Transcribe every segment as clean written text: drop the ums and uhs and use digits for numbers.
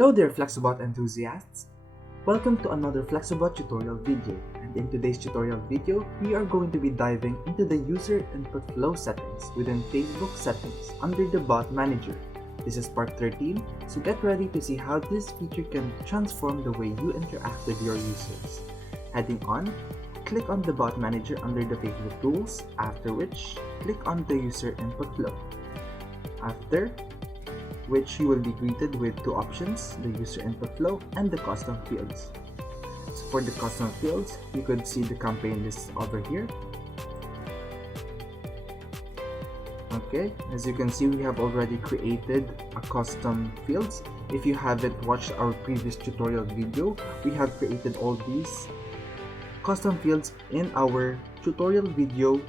Hello there FlexuBot enthusiasts! Welcome to another FlexuBot tutorial video, and in today's tutorial video, we are going to be diving into the user input flow settings within Facebook settings under the bot manager. This is part 13, so get ready to see how this feature can transform the way you interact with your users. Heading on, click on the bot manager under the Facebook tools, after which, click on the user input flow. After which you will be greeted with two options, the user input flow and the custom fields. So for the custom fields, you could see the campaign list over here. Okay, as you can see, we have already created a custom fields. If you haven't watched our previous tutorial video, we have created all these custom fields in our tutorial video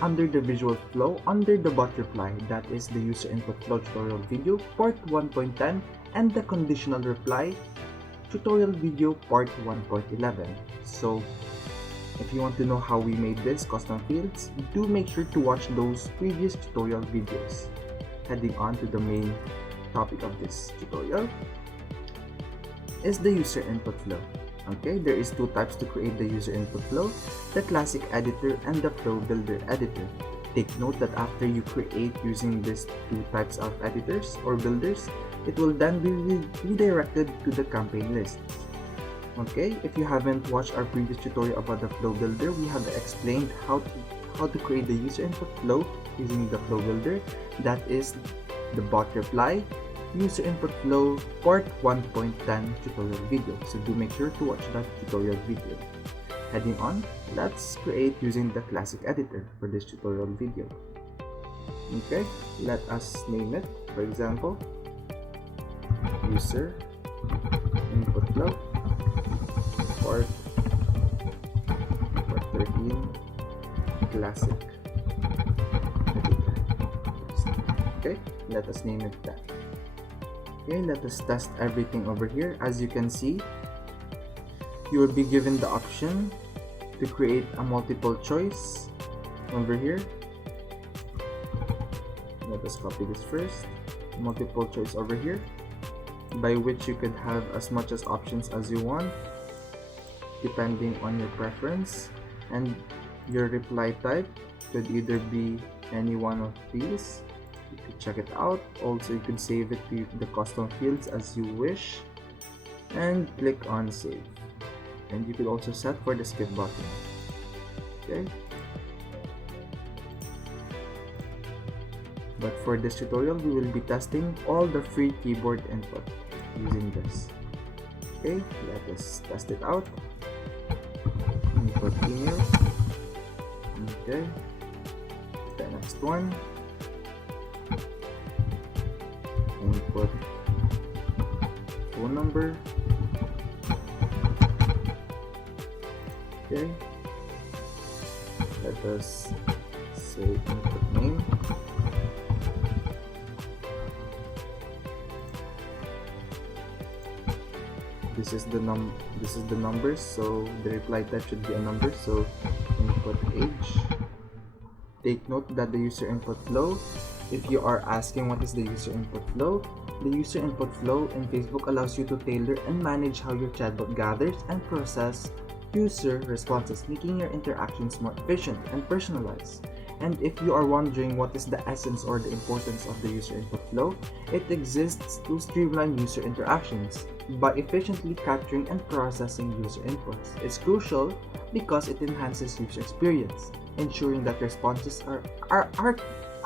under the visual flow, under the bot reply, that is the user input flow tutorial video part 1.10 and the conditional reply tutorial video part 1.11. So if you want to know how we made this custom fields, do make sure to watch those previous tutorial videos. Heading on to the main topic of this tutorial is the user input flow. Okay, there is two types to create the user input flow, the classic editor and the flow builder editor. Take note that after you create using these two types of editors or builders, it will then be redirected to the campaign lists. Okay, if you haven't watched our previous tutorial about the flow builder, we have explained how to create the user input flow using the flow builder, that is the bot reply user input flow part 1.10 tutorial video, so do make sure to watch that tutorial video. Heading on, let's create using the classic editor for this tutorial video. Okay, let us name it, for example, user input flow part 13 classic editor. Okay, let us name it that. Okay, let us test everything over here. As you can see, you will be given the option to create a multiple choice over here. Let us copy this first. Multiple choice over here, by which you could have as much as options as you want depending on your preference, and your reply type could either be any one of these. You could check it out. Also, you could save it to the custom fields as you wish and click on save. And you could also set for the skip button. Okay. But for this tutorial, we will be testing all the free keyboard input using this. Okay, let us test it out. Input email. Okay. The next one. Input phone number. Okay, let us say input name. This is the numbers, so the reply type should be a number, so input age. Take note that the user input flow, if you are asking what is the user input flow, the user input flow in Facebook allows you to tailor and manage how your chatbot gathers and processes user responses, making your interactions more efficient and personalized. And if you are wondering what is the essence or the importance of the user input flow, it exists to streamline user interactions by efficiently capturing and processing user inputs. It's crucial because it enhances user experience, ensuring that responses are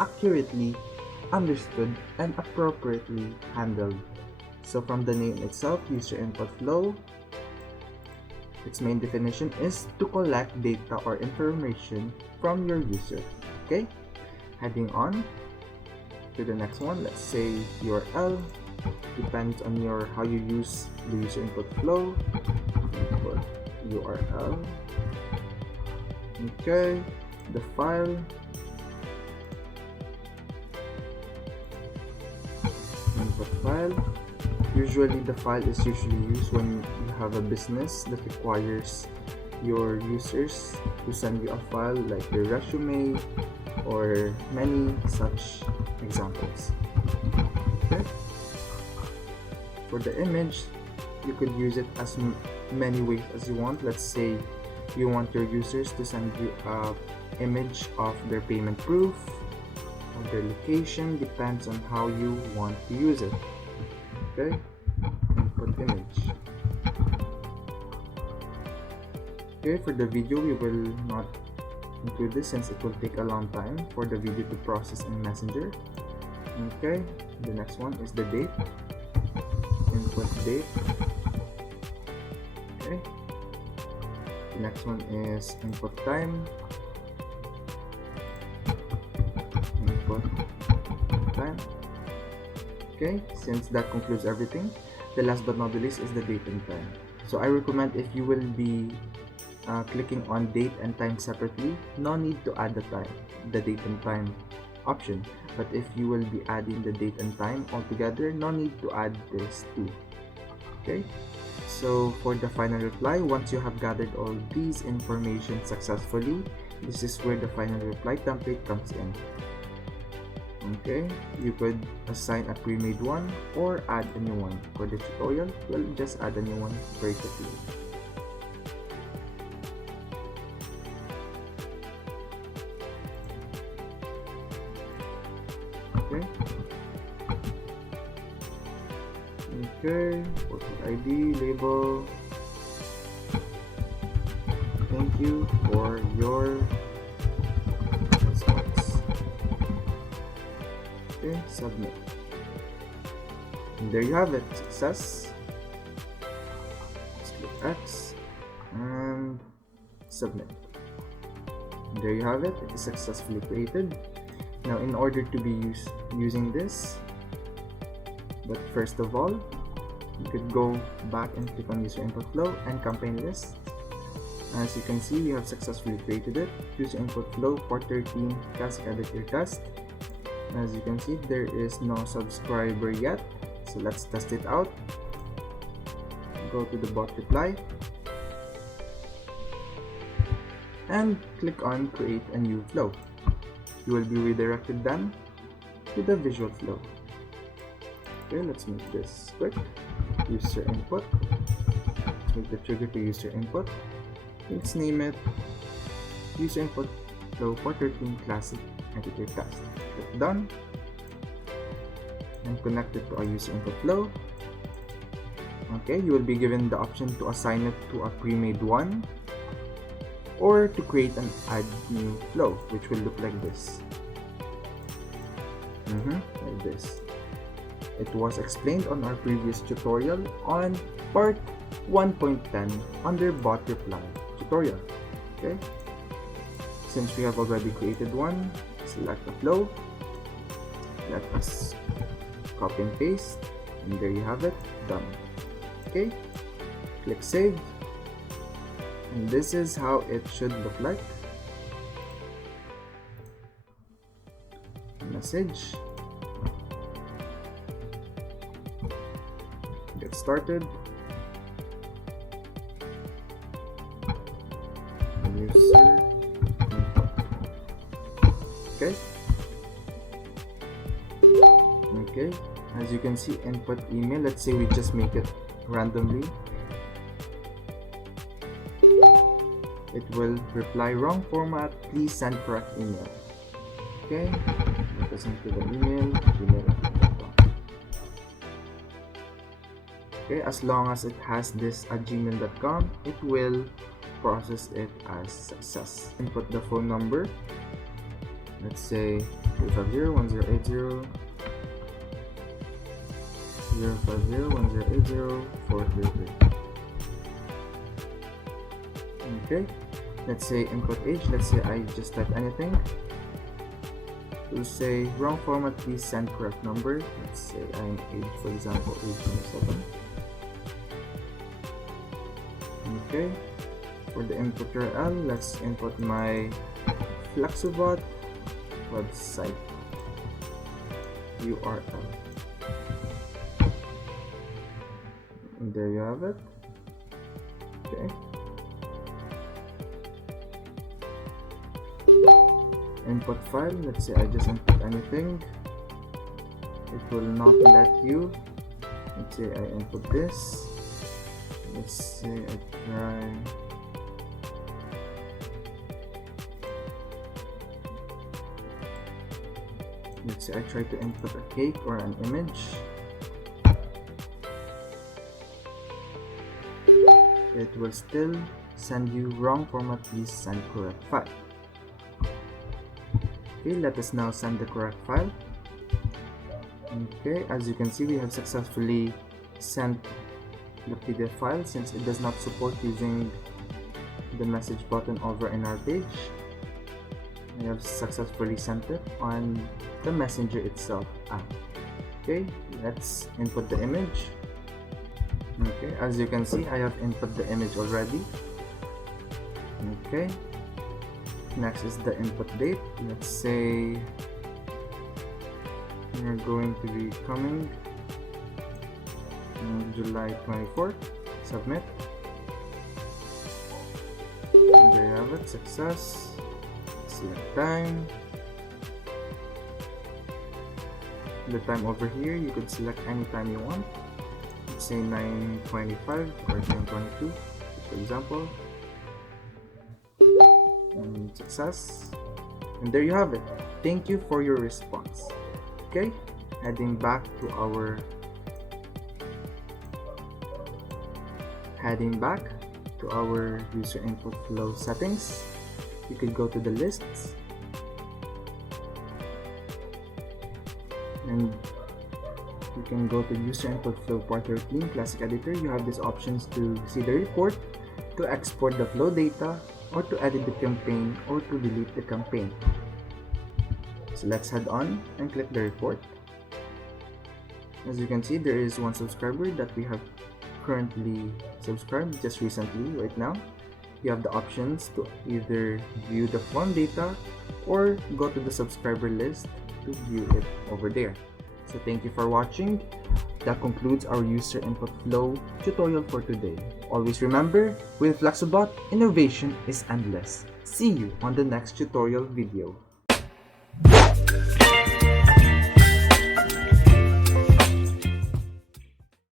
accurately understood and appropriately handled. So from the name itself, user input flow, its main definition is to collect data or information from your user. Okay, heading on to the next one, let's say URL. Depends on how you use the user input flow. Input URL. Okay, the file. Input file. Usually the file is usually used when you have a business that requires your users to send you a file, like your resume or many such examples. Okay. For the image, you could use it as many ways as you want. Let's say you want your users to send you a image of their payment proof or their location, depends on how you want to use it. Okay, input image. Okay, for the video, we will not include this since it will take a long time for the video to process in Messenger. Okay, the next one is the date. Input date. Okay, the next one is input time. Input time. Okay, since that concludes everything, the last but not the least is the date and time. So I recommend, if you will be clicking on date and time separately, no need to add the date and time option. But if you will be adding the date and time all together, no need to add this too. Okay, so for the final reply, once you have gathered all these information successfully, this is where the final reply template comes in. Okay, you could assign a pre-made one or add a new one. For the tutorial, we'll just add a new one very quickly. Okay, portal ID, label. Thank you for your response. Okay, submit. And there you have it, success. Let's click X and submit. And there you have it, it is successfully created. Now, in order to be using this, but first of all, you could go back and click on user input flow and campaign list. As you can see, we have successfully created it. User input flow port 13 classic editor test. As you can see, there is no subscriber yet, so let's test it out. Go to the bot reply and click on create a new flow. You will be redirected then to the visual flow. Okay, let's make this quick. User input. Let's make the trigger to user input. Let's name it user input flow port 13 classic editor test. Click done and connect it to our user input flow. Okay, you will be given the option to assign it to a pre-made one or to create an add new flow, which will look like this. Like this. It was explained on our previous tutorial on part 1.10 under bot reply tutorial. Okay, since we have already created one, select the flow, let us copy and paste, and there you have it, done. Okay, click save, and this is how it should look like. Message, get started, user input. Okay, as you can see, input email. Let's say we just make it randomly. It will reply wrong format, please send correct email. Okay, let us enter the email, gmail.com. Okay, as long as it has this at gmail.com, it will process it as success. Input the phone number. Let's say 050-1080 050-1080-433. Okay, let's say input age. Let's say I just type anything. We'll say wrong format, please send correct number. Let's say I'm age, for example, age 27. Okay, for the input URL, let's input my FlexuBot website URL. And there you have it. Okay. Input file, let's say I just input anything. It will not let you Let's say I input this. Let's say I try. Let's say I try to input a cake or an image. It will still send you wrong format, please send correct file. Okay, let us now send the correct file. Okay, as you can see, we have successfully sent the PDF file since it does not support using the message button over in our page. I have successfully sent it on the messenger itself app. Okay, let's input the image. Okay, as you can see, I have input the image already. Okay, next is the input date. Let's say we're going to be coming on July 24th. Submit. And there you have it, success. Select time. The time over here, you could select any time you want. Let's say 9:25 or 10:22, for example. And success. And there you have it. Thank you for your response. Okay, heading back to our user input flow settings. You could go to the lists and you can go to user input flow part 13 classic editor. You have these options to see the report, to export the flow data, or to edit the campaign, or to delete the campaign. So let's head on and click the report. As you can see, there is one subscriber that we have currently subscribed just recently. Right now you have the options to either view the form data or go to the subscriber list to view it over there. So thank you for watching. That concludes our user input flow tutorial for today. Always remember, with FlexuBot, innovation is endless. See you on the next tutorial video.